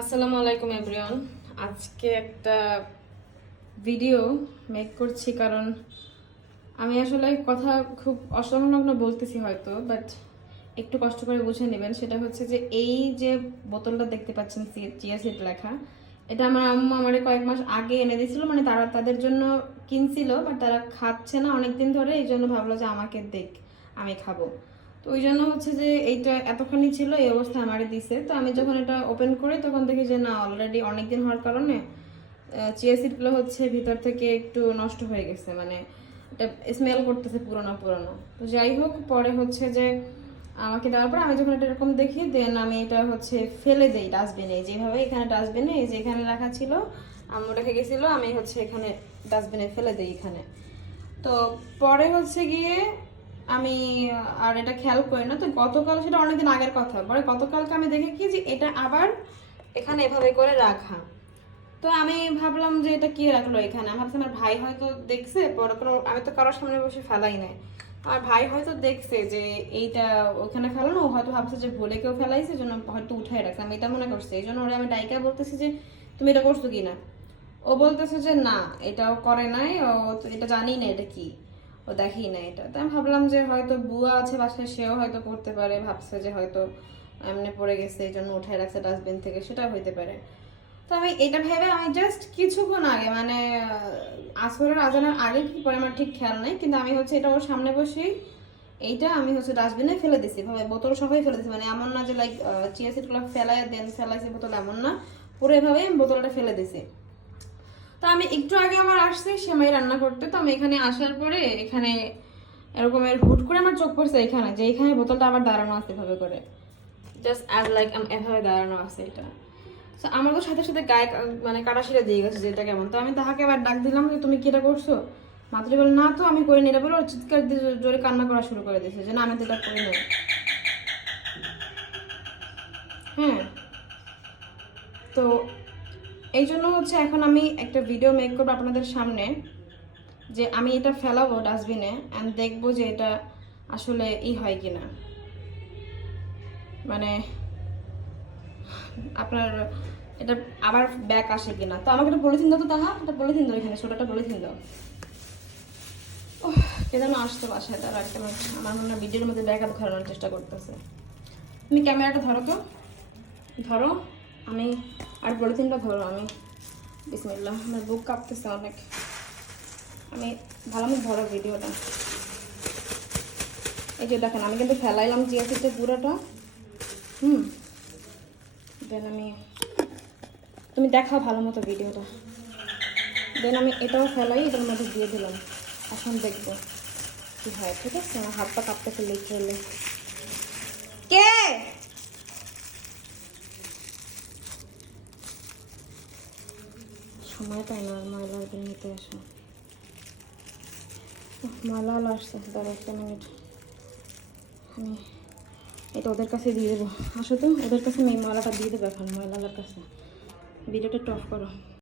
আসসালামু আলাইকুম এভরিওয়ান আজকে একটা ভিডিও মেক করছি কারণ আমি আসলে কথা খুব অসংলগ্ন বলতেছি হয়তো বাট একটু কষ্ট করে বুঝে নেবেন। সেটা হচ্ছে যে এই যে বোতলটা দেখতে পাচ্ছেন চিয়া সিড লেখা, এটা আমার আম্মু আমারে কয়েক মাস আগে এনে দিয়েছিল। মানে তারা তাদের জন্য কিনছিল বাট তারা খাচ্ছে না অনেকদিন ধরে। এই জন্য ভাবলো যে আমাকে দেখ, আমি খাব। তো ওই জন্য হচ্ছে যে এইটা এতখানি ছিল, এই অবস্থা আমারে দিছে। তো আমি যখন এটা ওপেন করি তখন দেখি যে না অলরেডি অনেকদিন হওয়ার কারণে চিয়া সিডগুলো হচ্ছে ভিতর থেকে একটু নষ্ট হয়ে গেছে। মানে এটা স্মেল করতেছে পুরোনো পুরোনো। তো যাই হোক, পরে হচ্ছে যে আমাকে দেওয়ার পর আমি যখন এটা এরকম দেখি দেন আমি এটা হচ্ছে ফেলে দেই ডাস্টবিনে যেভাবে এখানে ডাস্টবিনে এই যে এখানে রাখা ছিল, আম্মু রেখে গেছিল, আমি হচ্ছে এখানে ডাস্টবিনে ফেলে দিই এখানে। তো পরে হচ্ছে গিয়ে আমি, আর এটা খেয়াল করি না, তো গতকাল সেটা অনেকদিন আগের কথা। পরে গতকালকে আমি দেখে কি যে এটা আবার এখানে এভাবে করে রাখা। তো আমি ভাবলাম যে এটা কি রাখল এখানে? আমি ভাবছি আমার ভাই হয়তো দেখছে, পরে কোনো, আমি তো কারোর সামনে বসে ফেলাই নাই। আমার ভাই হয়তো দেখছে যে এইটা ওখানে ফেলানো, ও হয়তো ভাবছে যে ভুলে কেউ ফেলাইছে, জন্য হয়তো উঠাই রাখছে। আমি এটা মনে করছি, এই জন্য ওরা আমি ডাইকা বলতেছি যে, তুমি এটা করছ কি না ও বলতেছে যে, না, এটাও করে নাই, ও এটা জানি না এটা কি। ও দেখেই না এটা। তো আমি ভাবলাম যে হয়তো বুয়া আছে বাসায়, সেও হয়তো করতে পারে, ভাবছে যে হয়তো এমনি পড়ে গেছে এই জন্য উঠাই রাখছে ডাস্টবিন থেকে সেটা হইতে পারে। তো আমি এটা ভেবে আমি জাস্ট কিছুক্ষণ আগে মানে আসরের আজানের আগে কি পরে আমার ঠিক খেয়াল নাই, কিন্তু আমি হচ্ছে এটা ওর সামনে বসেই এইটা আমি হচ্ছে ডাস্টবিনে ফেলে দিছি, ভাবে বোতল সবাই ফেলে দিছি মানে এমন না যে লাইক চিয়া সিটগুলো ফেলাই দেন, ফেলাইছি বোতল এমন না, পুরো এভাবেই আমি বোতলটা ফেলে দিছি। তো আমি একটু আগে আমার আসছে সেমাই রান্না করতে। তো আমি এখানে আসার পরে এখানে এরকমের হুট করে আমার চোখ পড়ছে এখানে, যে এখানে বোতলটা আবার দাঁড়ানো আছে এভাবে করে। জাস্ট অ্যাজ লাইক এভাবে দাঁড়ানো আছে এটা। তো আমার তো সাথে সাথে গায়ে মানে কাটা শিরে দিয়ে গেছে যে এটা কেমন। তো আমি তাহাকে আবার ডাক দিলাম যে, তুমি কি এটা করছ? মাত্রই বলে, না তো, আমি করিনি। এটা বলে ওর চিৎকার দিয়ে জোরে- জোরে কান্না করা শুরু করে দিয়েছে যে, না, আমি তো এটা করি না হ্যাঁ। তো এই জন্য হচ্ছে এখন আমি একটা ভিডিও মেক করব আপনাদের সামনে যে আমি এটা ফেলাবো ডাস্টবিনে অ্যান্ড দেখব যে এটা আসলে ই হয় কিনা। মানে আপনার এটা আবার ব্যাক আসে কিনা। তো আমাকে একটা পলিথিন দাও তো তাহা একটা পলিথিন দাও এখানে ছোট একটা পলিথিন দাও। ওহ, কে যেন আসতে বাসায় তার একটা আমার মনে হয় ভিডিওর মধ্যে ব্যাক আপ ঘোরানোর চেষ্টা করতেছে। তুমি ক্যামেরাটা ধরো তো। ধরো। আমি আর পলিথিনটা ধরো আমি। বিসমিল্লাহ, আমার বুক কাঁপতেছে অনেক। আমি ভালো মতো ধরো ভিডিওটা। এই যে দেখেন, আমি কিন্তু ফেলাইলাম জিয়া সিটে পুরোটা। হুম। দেন আমি, তুমি দেখাও ভালো মতো ভিডিওটা। দেন আমি এটাও ফেলাই, এটার মধ্যে দিয়ে দিলাম। এখন দেখব কি হয়, ঠিক আছে? আমার হাত পা কাঁপতেছে লিটারেলি কে? সময় পাই না? আর ময়লা নিতে আসা। মালাল ময়লা হলো আসছে দাঁড়া একটা মিনিট আমি এটা ওদের কাছে দিয়ে দেবো। আসো তো, ওদের কাছে আমি মালাটা দিয়ে দেবো এখন ময়লার কাছে। ভিডিওটা টফ করো।